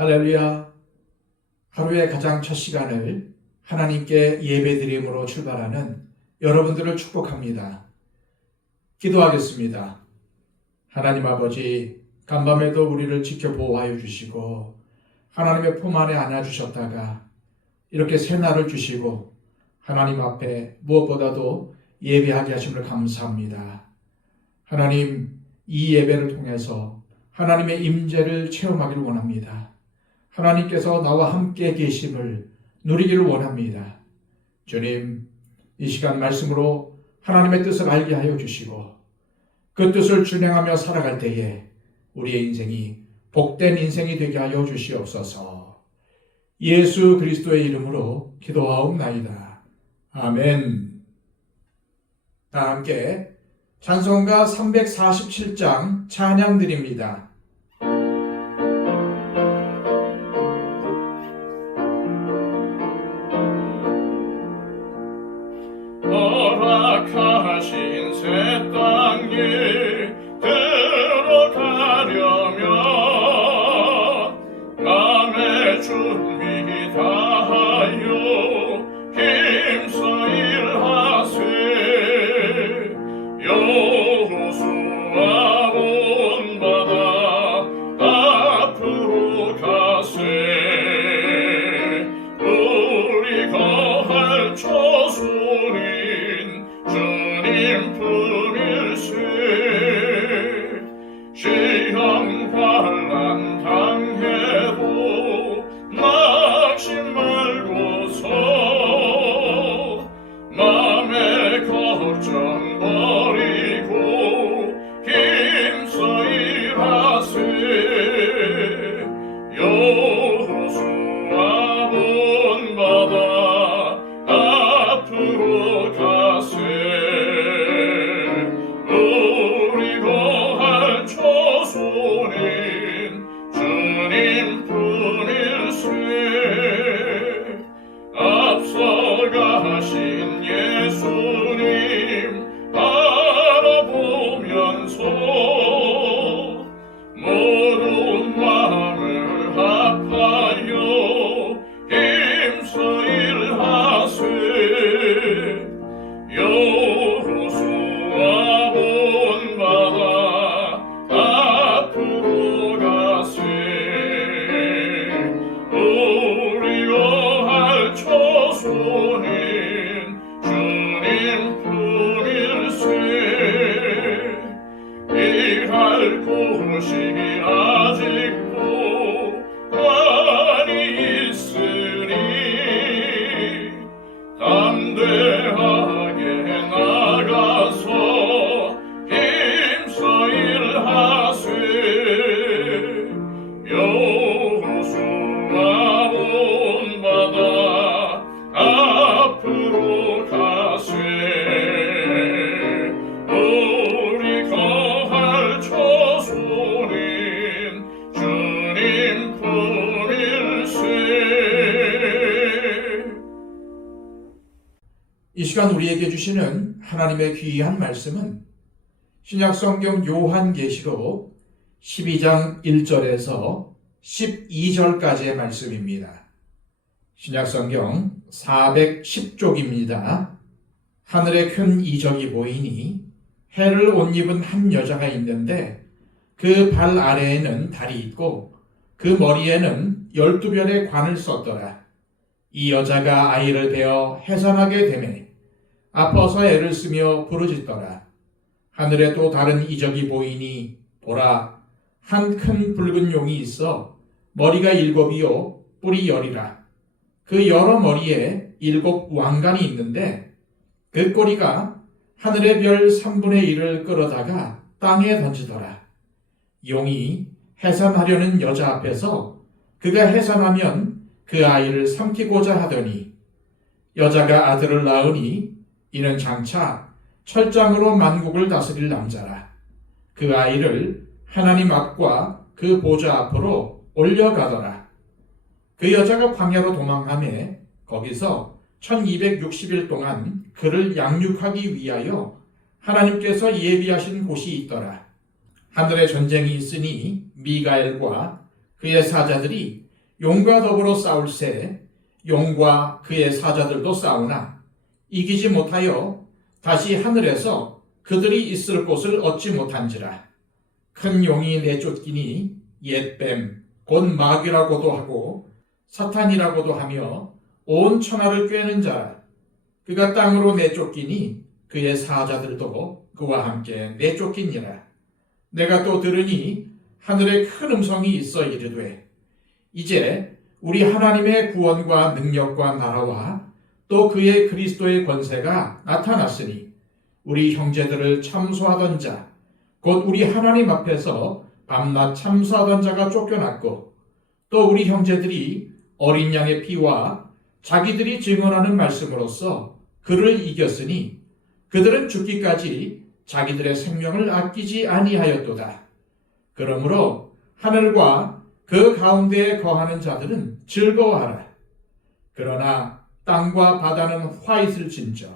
할렐루야. 하루의 가장 첫 시간을 하나님께 예배드림으로 출발하는 여러분들을 축복합니다. 기도하겠습니다. 하나님 아버지, 간밤에도 우리를 지켜 보호하여 주시고 하나님의 품 안에 안아주셨다가 이렇게 새날을 주시고 하나님 앞에 무엇보다도 예배하게 하심을 감사합니다. 하나님, 이 예배를 통해서 하나님의 임재를 체험하기를 원합니다. 하나님께서 나와 함께 계심을 누리기를 원합니다. 주님, 이 시간 말씀으로 하나님의 뜻을 알게 하여 주시고 그 뜻을 준행하며 살아갈 때에 우리의 인생이 복된 인생이 되게 하여 주시옵소서. 예수 그리스도의 이름으로 기도하옵나이다. 아멘. 다 함께 찬송가 347장 찬양 드립니다. 허락하신 새 땅에 들어가려면 마음의 준비 다하여 힘써 일하세. 여호수아 본받아 앞으로 가세. 우리 거할 초소리 주님 품일세. 시험 환난 당해도 낙심 말고서 맘의 걱정 버리고 힘써 일하세. 여호수아 본받아 앞으로 가세. 우리 거할 초소는 주님 품일세. 앞서가신 예수님 바라보면서 모든 마음을 합하여 힘써 일하세. 여호수아 본받아 앞으로 가세. 우리 거할 초소는 주님 품일세. 일할 곳이 아직도 많이 있으니 담대하게 나가서 힘써 일하세. 여호수아 본받아 앞으로 가세. 우리 거할 초소는 주님 품일세. 이 시간 우리에게 주시는 하나님의 귀한 말씀은 신약성경 요한계시록 12장 1절에서 12절까지의 말씀입니다. 신약성경 410쪽입니다. 하늘에 큰 이적이 보이니 해를 옷 입은 한 여자가 있는데 그 발 아래에는 달이 있고 그 머리에는 12별의 관을 썼더라. 이 여자가 아이를 베어 해산하게 되매 아파서 애를 쓰며 부르짖더라. 하늘에 또 다른 이적이 보이니 보라, 한 큰 붉은 용이 있어 머리가 7이요 뿔이 10이라. 그 여러 머리에 7 왕관이 있는데 그 꼬리가 하늘의 별 3분의 1을 끌어다가 땅에 던지더라. 용이 해산하려는 여자 앞에서 그가 해산하면 그 아이를 삼키고자 하더니 여자가 아들을 낳으니 이는 장차 철장으로 만국을 다스릴 남자라. 그 아이를 하나님 앞과 그 보좌 앞으로 올려가더라. 그 여자가 광야로 도망하며 거기서 1260일 동안 그를 양육하기 위하여 하나님께서 예비하신 곳이 있더라. 하늘에 전쟁이 있으니 미가엘과 그의 사자들이 용과 더불어 싸울새 용과 그의 사자들도 싸우나 이기지 못하여 다시 하늘에서 그들이 있을 곳을 얻지 못한지라. 큰 용이 내쫓기니 옛뱀 곧 마귀라고도 하고 사탄이라고도 하며 온 천하를 꿰는 자라. 그가 땅으로 내쫓기니 그의 사자들도 그와 함께 내쫓기니라. 내가 또 들으니 하늘에 큰 음성이 있어 이르되 이제 우리 하나님의 구원과 능력과 나라와 또 그의 그리스도의 권세가 나타났으니 우리 형제들을 참소하던 자 곧 우리 하나님 앞에서 밤낮 참소하던 자가 쫓겨났고 또 우리 형제들이 어린 양의 피와 자기들이 증언하는 말씀으로써 그를 이겼으니 그들은 죽기까지 자기들의 생명을 아끼지 아니하였도다. 그러므로 하늘과 그 가운데에 거하는 자들은 즐거워하라. 그러나 땅과 바다는 화 있을진저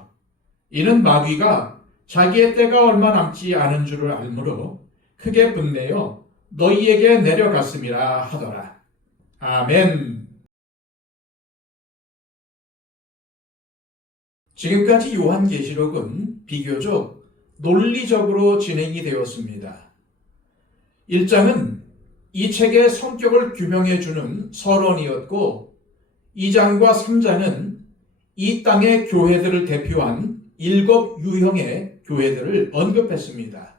이는 마귀가 자기의 때가 얼마 남지 않은 줄을 알므로 크게 분내어 너희에게 내려갔음이라 하더라. 아멘. 지금까지 요한계시록은 비교적 논리적으로 진행이 되었습니다. 1장은 이 책의 성격을 규명해주는 서론이었고 2장과 3장은 이 땅의 교회들을 대표한 7 유형의 교회들을 언급했습니다.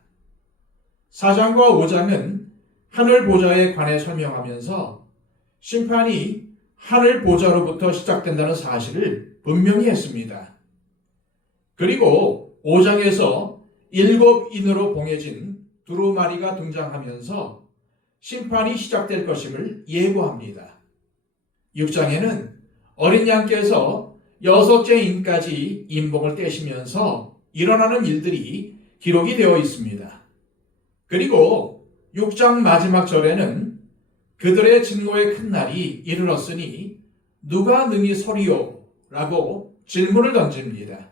4장과 5장은 하늘 보좌에 관해 설명하면서 심판이 하늘 보좌로부터 시작된다는 사실을 분명히 했습니다. 그리고 5장에서 7인으로 봉해진 두루마리가 등장하면서 심판이 시작될 것임을 예고합니다. 6장에는 어린 양께서 6째 인까지 인봉을 떼시면서 일어나는 일들이 기록이 되어 있습니다. 그리고 6장 마지막 절에는 그들의 진노의 큰 날이 이르렀으니 누가 능히 서리요? 라고 질문을 던집니다.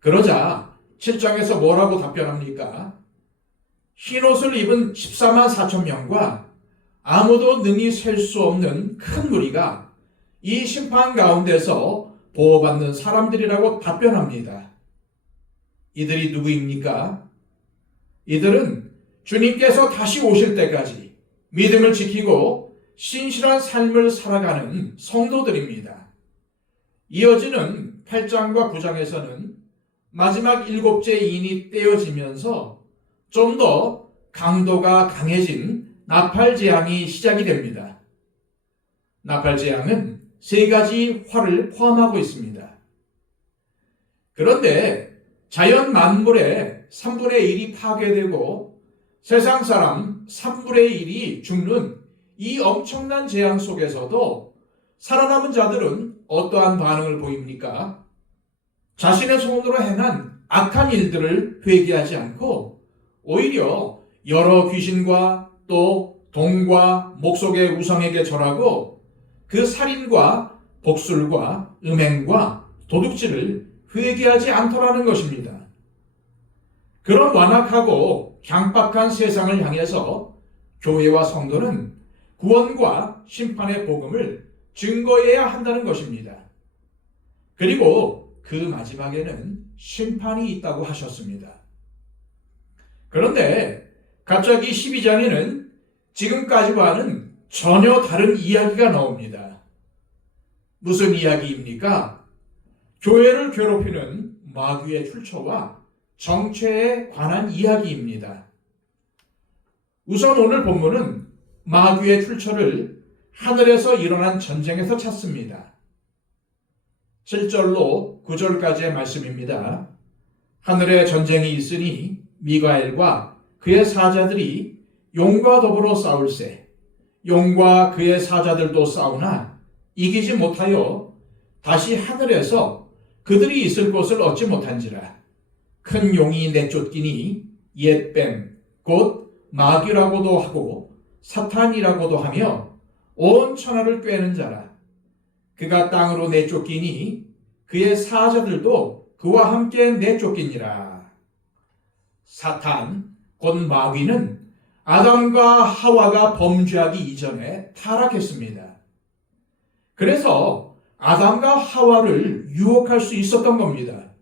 그러자 7장에서 뭐라고 답변합니까? 흰옷을 입은 14만 4천 명과 아무도 능히 셀 수 없는 큰 무리가 이 심판 가운데서 보호받는 사람들이라고 답변합니다. 이들이 누구입니까? 이들은 주님께서 다시 오실 때까지 믿음을 지키고 신실한 삶을 살아가는 성도들입니다. 이어지는 8장과 9장에서는 마지막 7째 인이 떼어지면서 좀 더 강도가 강해진 나팔재앙이 시작이 됩니다. 나팔재앙은 3가지 화를 포함하고 있습니다. 그런데 자연 만물의 3분의 1이 파괴되고 세상 사람 3분의 1이 죽는 이 엄청난 재앙 속에서도 살아남은 자들은 어떠한 반응을 보입니까? 자신의 손으로 행한 악한 일들을 회개하지 않고 오히려 여러 귀신과 또 동과 목속의 우상에게 절하고 그 살인과 복술과 음행과 도둑질을 회개하지 않더라는 것입니다. 그런 완악하고 강박한 세상을 향해서 교회와 성도는 구원과 심판의 복음을 증거해야 한다는 것입니다. 그리고 그 마지막에는 심판이 있다고 하셨습니다. 그런데 갑자기 12장에는 지금까지와는 전혀 다른 이야기가 나옵니다. 무슨 이야기입니까? 교회를 괴롭히는 마귀의 출처와 정체에 관한 이야기입니다. 우선 오늘 본문은 마귀의 출처를 하늘에서 일어난 전쟁에서 찾습니다. 7절로 9절까지의 말씀입니다. 하늘에 전쟁이 있으니 미가엘과 그의 사자들이 용과 더불어 싸울새 용과 그의 사자들도 싸우나 이기지 못하여 다시 하늘에서 그들이 있을 곳을 얻지 못한지라. 큰 용이 내쫓기니 옛뱀 곧 마귀라고도 하고 사탄이라고도 하며 온 천하를 꿰는 자라. 그가 땅으로 내쫓기니 그의 사자들도 그와 함께 내쫓기니라. 사탄 곧 마귀는 아담과 하와가 범죄하기 이전에 타락했습니다. 그래서 아담과 하와를 유혹할 수 있었던 겁니다.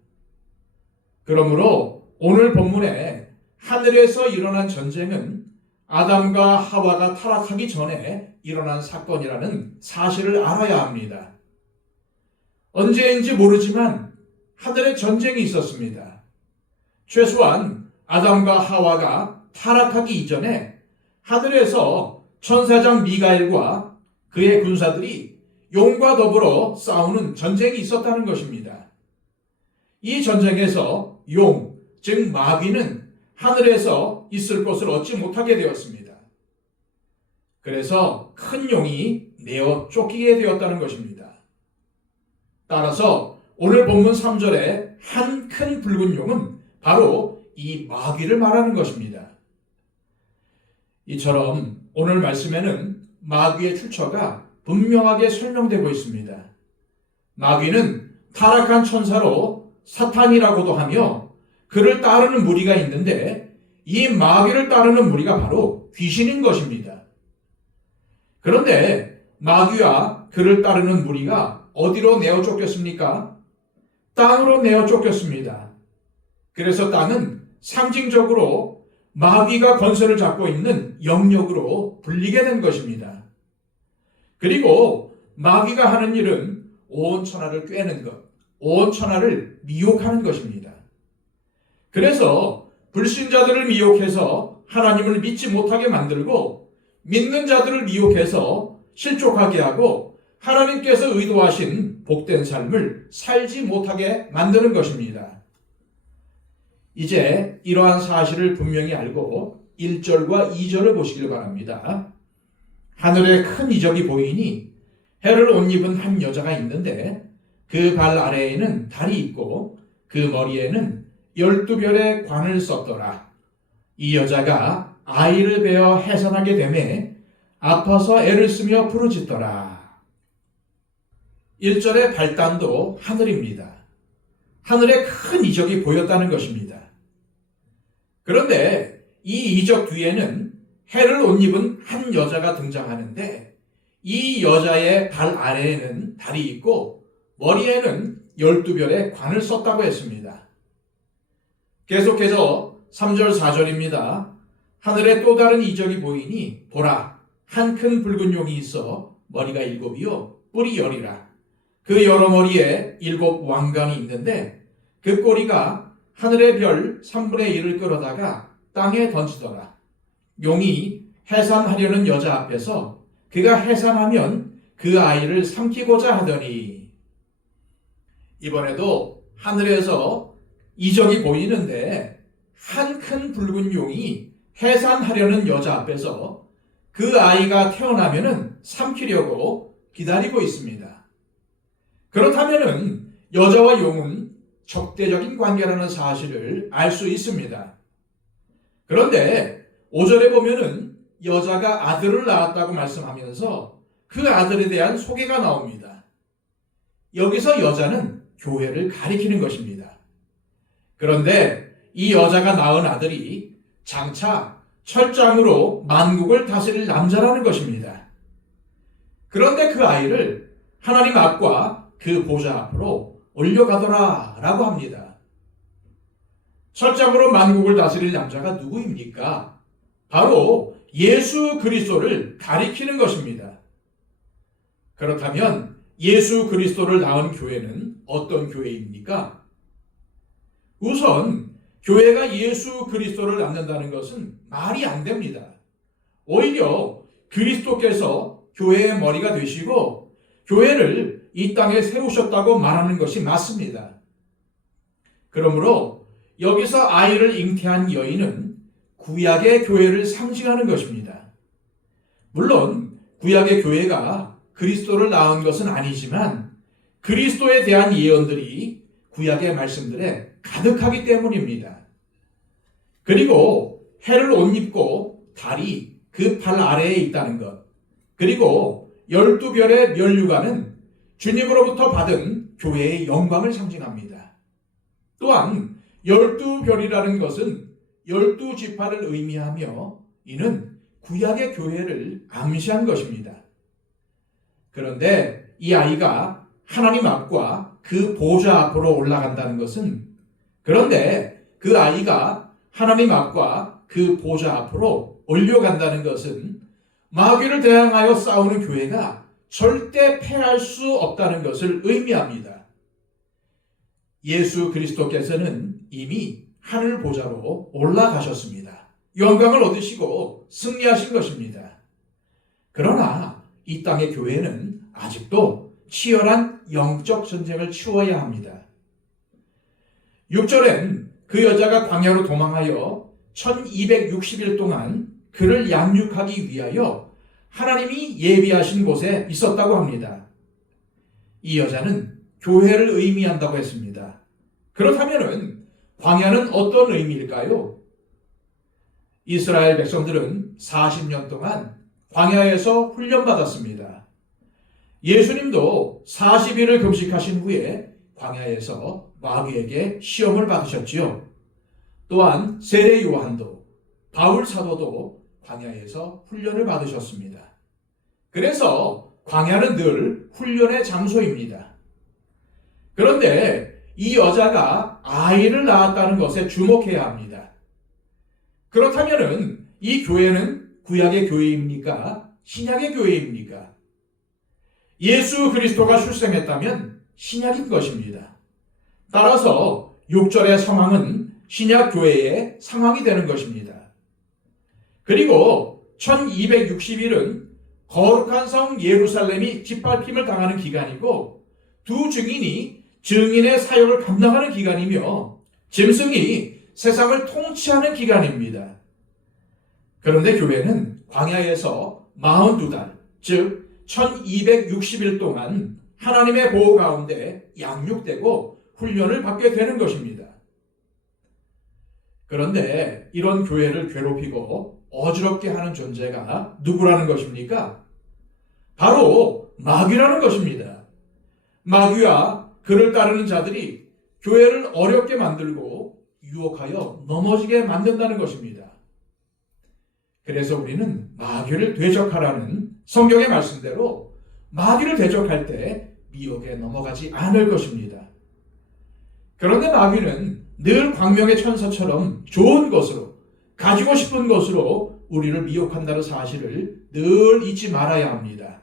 그러므로 오늘 본문에 하늘에서 일어난 전쟁은 아담과 하와가 타락하기 전에 일어난 사건이라는 사실을 알아야 합니다. 언제인지 모르지만 하늘에 전쟁이 있었습니다. 최소한 아담과 하와가 타락하기 이전에 하늘에서 천사장 미가엘과 그의 군사들이 용과 더불어 싸우는 전쟁이 있었다는 것입니다. 이 전쟁에서 용, 즉 마귀는 하늘에서 있을 곳을 얻지 못하게 되었습니다. 그래서 큰 용이 내어 쫓기게 되었다는 것입니다. 따라서 오늘 본문 3절에 한 큰 붉은 용은 바로 이 마귀를 말하는 것입니다. 이처럼 오늘 말씀에는 마귀의 출처가 분명하게 설명되고 있습니다. 마귀는 타락한 천사로 사탄이라고도 하며 그를 따르는 무리가 있는데 이 마귀를 따르는 무리가 바로 귀신인 것입니다. 그런데 마귀와 그를 따르는 무리가 어디로 내어 쫓겼습니까? 땅으로 내어 쫓겼습니다. 그래서 땅은 상징적으로 마귀가 권세를 잡고 있는 영역으로 불리게 된 것입니다. 그리고 마귀가 하는 일은 온 천하를 꿰는 것, 온 천하를 미혹하는 것입니다. 그래서 불신자들을 미혹해서 하나님을 믿지 못하게 만들고 믿는 자들을 미혹해서 실족하게 하고 하나님께서 의도하신 복된 삶을 살지 못하게 만드는 것입니다. 이제 이러한 사실을 분명히 알고 1절과 2절을 보시길 바랍니다. 하늘에 큰 이적이 보이니 해를 옷 입은 한 여자가 있는데 그 발 아래에는 달이 있고 그 머리에는 12별의 관을 썼더라. 이 여자가 아이를 베어 해산하게 되매 아파서 애를 쓰며 부르짖더라. 1절의 발단도 하늘입니다. 하늘에 큰 이적이 보였다는 것입니다. 그런데 이 이적 뒤에는 해를 옷 입은 한 여자가 등장하는데 이 여자의 발 아래에는 달이 있고 머리에는 12별의 관을 썼다고 했습니다. 계속해서 3절 4절입니다. 하늘에 또 다른 이적이 보이니 보라 한 큰 붉은 용이 있어 머리가 7이요 뿔이 10이라. 그 여러 머리에 7 왕관이 있는데 그 꼬리가 하늘의 별 3분의 1을 끌어다가 땅에 던지더라. 용이 해산하려는 여자 앞에서 그가 해산하면 그 아이를 삼키고자 하더니. 이번에도 하늘에서 이적이 보이는데 한 큰 붉은 용이 해산하려는 여자 앞에서 그 아이가 태어나면은 삼키려고 기다리고 있습니다. 그렇다면은 여자와 용은 적대적인 관계라는 사실을 알 수 있습니다. 그런데 5절에 보면은 여자가 아들을 낳았다고 말씀하면서 그 아들에 대한 소개가 나옵니다. 여기서 여자는 교회를 가리키는 것입니다. 그런데 이 여자가 낳은 아들이 장차 철장으로 만국을 다스릴 남자라는 것입니다. 그런데 그 아이를 하나님 앞과 그 보좌 앞으로 올려가더라 라고 합니다. 철장으로 만국을 다스릴 남자가 누구입니까? 바로 예수 그리스도를 가리키는 것입니다. 그렇다면 예수 그리스도를 낳은 교회는 어떤 교회입니까? 우선 교회가 예수 그리스도를 낳는다는 것은 말이 안 됩니다. 오히려 그리스도께서 교회의 머리가 되시고 교회를 이 땅에 세우셨다고 말하는 것이 맞습니다. 그러므로 여기서 아이를 잉태한 여인은 구약의 교회를 상징하는 것입니다. 물론 구약의 교회가 그리스도를 낳은 것은 아니지만 그리스도에 대한 예언들이 구약의 말씀들에 가득하기 때문입니다. 그리고 해를 옷 입고 달이 그 발 아래에 있다는 것, 그리고 12별의 면류관은 주님으로부터 받은 교회의 영광을 상징합니다. 또한 12별이라는 것은 12지파를 의미하며 이는 구약의 교회를 암시한 것입니다. 그런데 이 아이가 하나님 앞과 그 보좌 앞으로 올라간다는 것은, 그런데 그 아이가 하나님 앞과 그 보좌 앞으로 올려간다는 것은 마귀를 대항하여 싸우는 교회가 절대 패할 수 없다는 것을 의미합니다. 예수 그리스도께서는 이미 하늘 보좌로 올라가셨습니다. 영광을 얻으시고 승리하신 것입니다. 그러나 이 땅의 교회는 아직도 치열한 영적 전쟁을 치러야 합니다. 6절엔 그 여자가 광야로 도망하여 1260일 동안 그를 양육하기 위하여 하나님이 예비하신 곳에 있었다고 합니다. 이 여자는 교회를 의미한다고 했습니다. 그렇다면 광야는 어떤 의미일까요? 이스라엘 백성들은 40년 동안 광야에서 훈련받았습니다. 예수님도 40일을 금식하신 후에 광야에서 마귀에게 시험을 받으셨지요. 또한 세례 요한도, 바울 사도도 광야에서 훈련을 받으셨습니다. 그래서 광야는 늘 훈련의 장소입니다. 그런데 이 여자가 아이를 낳았다는 것에 주목해야 합니다. 그렇다면 이 교회는 구약의 교회입니까? 신약의 교회입니까? 예수 그리스도가 출생했다면 신약인 것입니다. 따라서 6절의 상황은 신약 교회의 상황이 되는 것입니다. 그리고 1260일은 거룩한 성 예루살렘이 짓밟힘을 당하는 기간이고, 두 증인이 증인의 사역을 감당하는 기간이며, 짐승이 세상을 통치하는 기간입니다. 그런데 교회는 광야에서 42달, 즉 1260일 동안 하나님의 보호 가운데 양육되고 훈련을 받게 되는 것입니다. 그런데 이런 교회를 괴롭히고 어지럽게 하는 존재가 누구라는 것입니까? 바로 마귀라는 것입니다. 마귀와 그를 따르는 자들이 교회를 어렵게 만들고 유혹하여 넘어지게 만든다는 것입니다. 그래서 우리는 마귀를 대적하라는 성경의 말씀대로 마귀를 대적할 때 미혹에 넘어가지 않을 것입니다. 그런데 마귀는 늘 광명의 천사처럼 좋은 것으로, 가지고 싶은 것으로 우리를 미혹한다는 사실을 늘 잊지 말아야 합니다.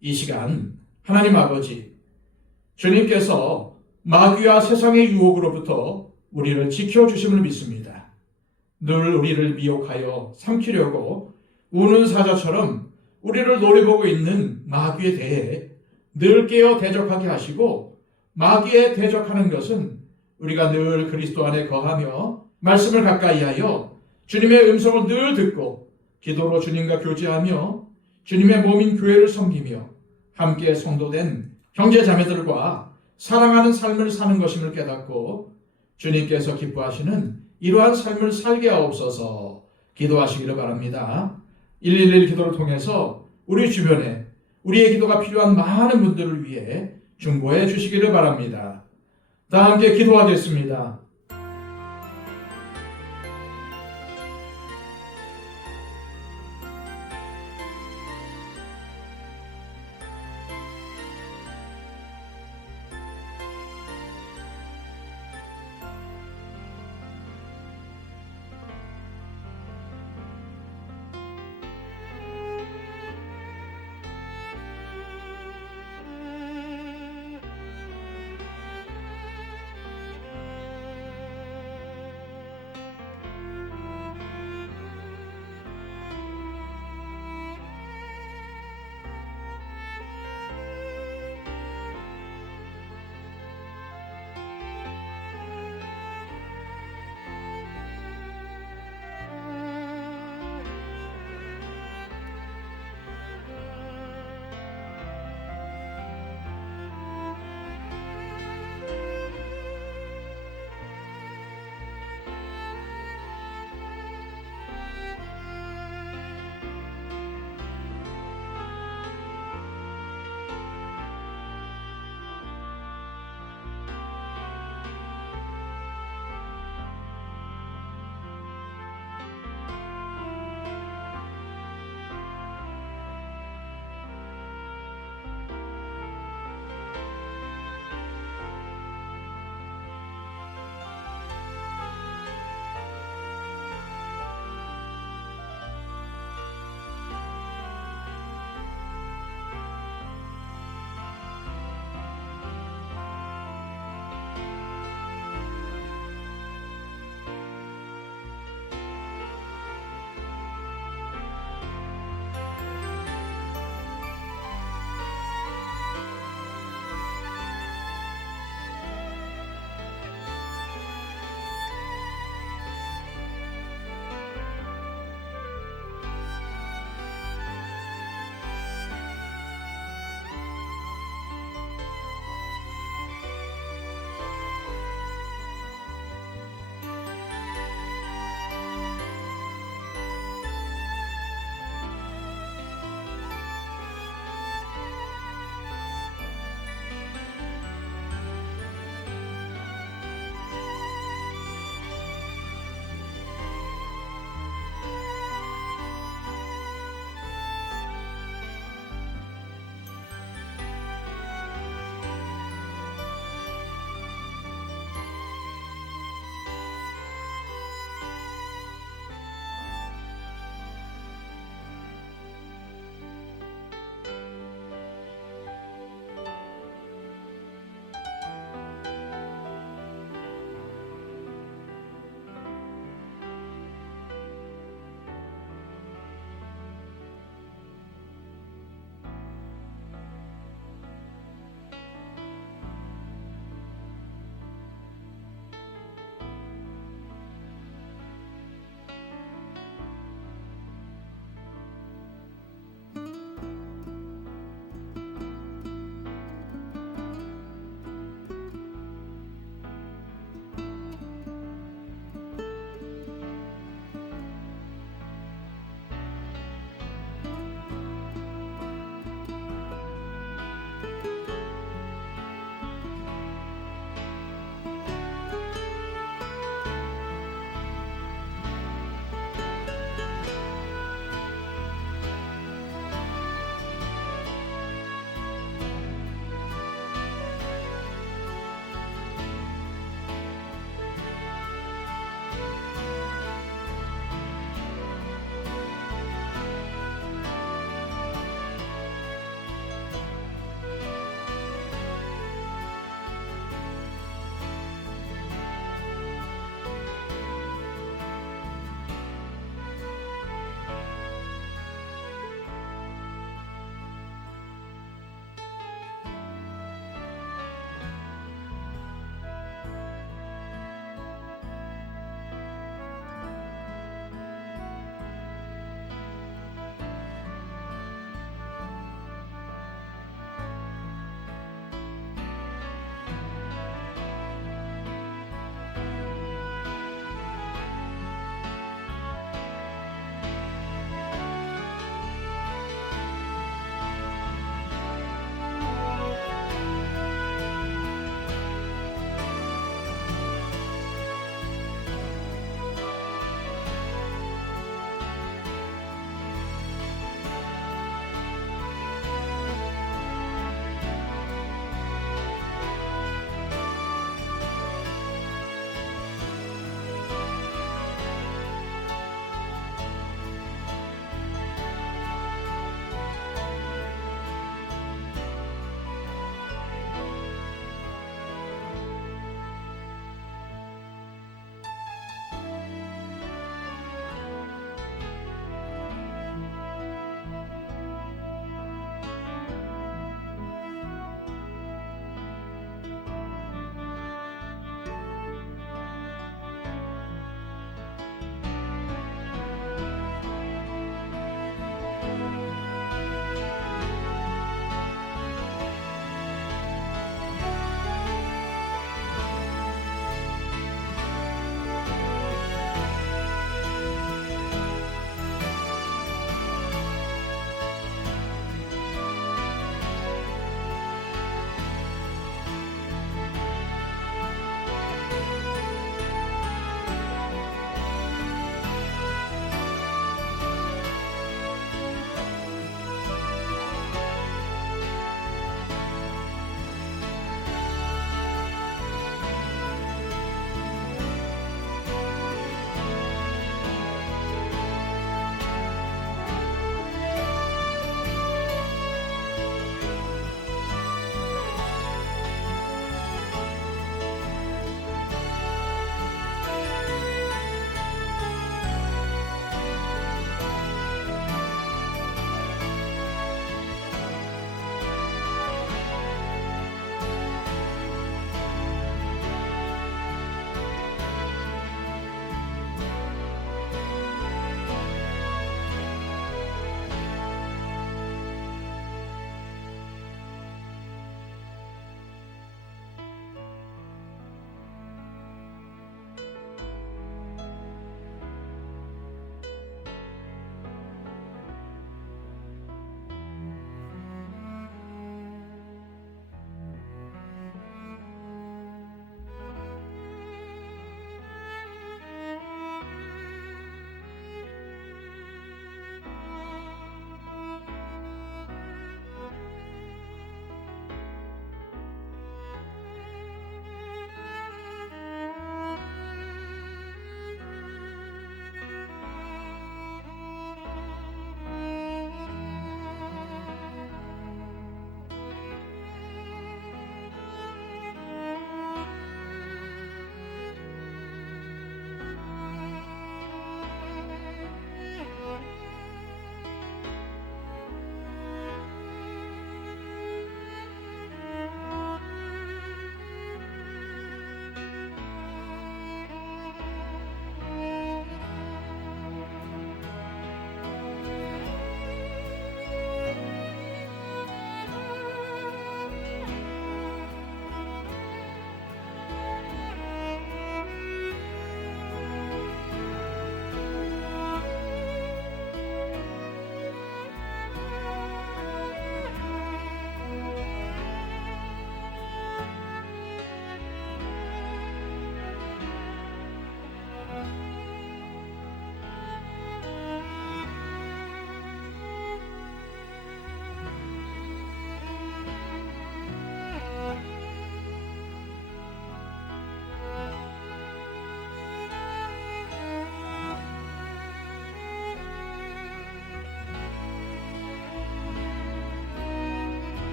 이 시간 하나님 아버지, 주님께서 마귀와 세상의 유혹으로부터 우리를 지켜주심을 믿습니다. 늘 우리를 미혹하여 삼키려고 우는 사자처럼 우리를 노려보고 있는 마귀에 대해 늘 깨어 대적하게 하시고, 마귀에 대적하는 것은 우리가 늘 그리스도 안에 거하며 말씀을 가까이하여 주님의 음성을 늘 듣고 기도로 주님과 교제하며 주님의 몸인 교회를 섬기며 함께 성도된 형제자매들과 사랑하는 삶을 사는 것임을 깨닫고 주님께서 기뻐하시는 이러한 삶을 살게 하옵소서 기도하시기를 바랍니다. 111 기도를 통해서 우리 주변에 우리의 기도가 필요한 많은 분들을 위해 중보해 주시기를 바랍니다. 다 함께 기도하겠습니다.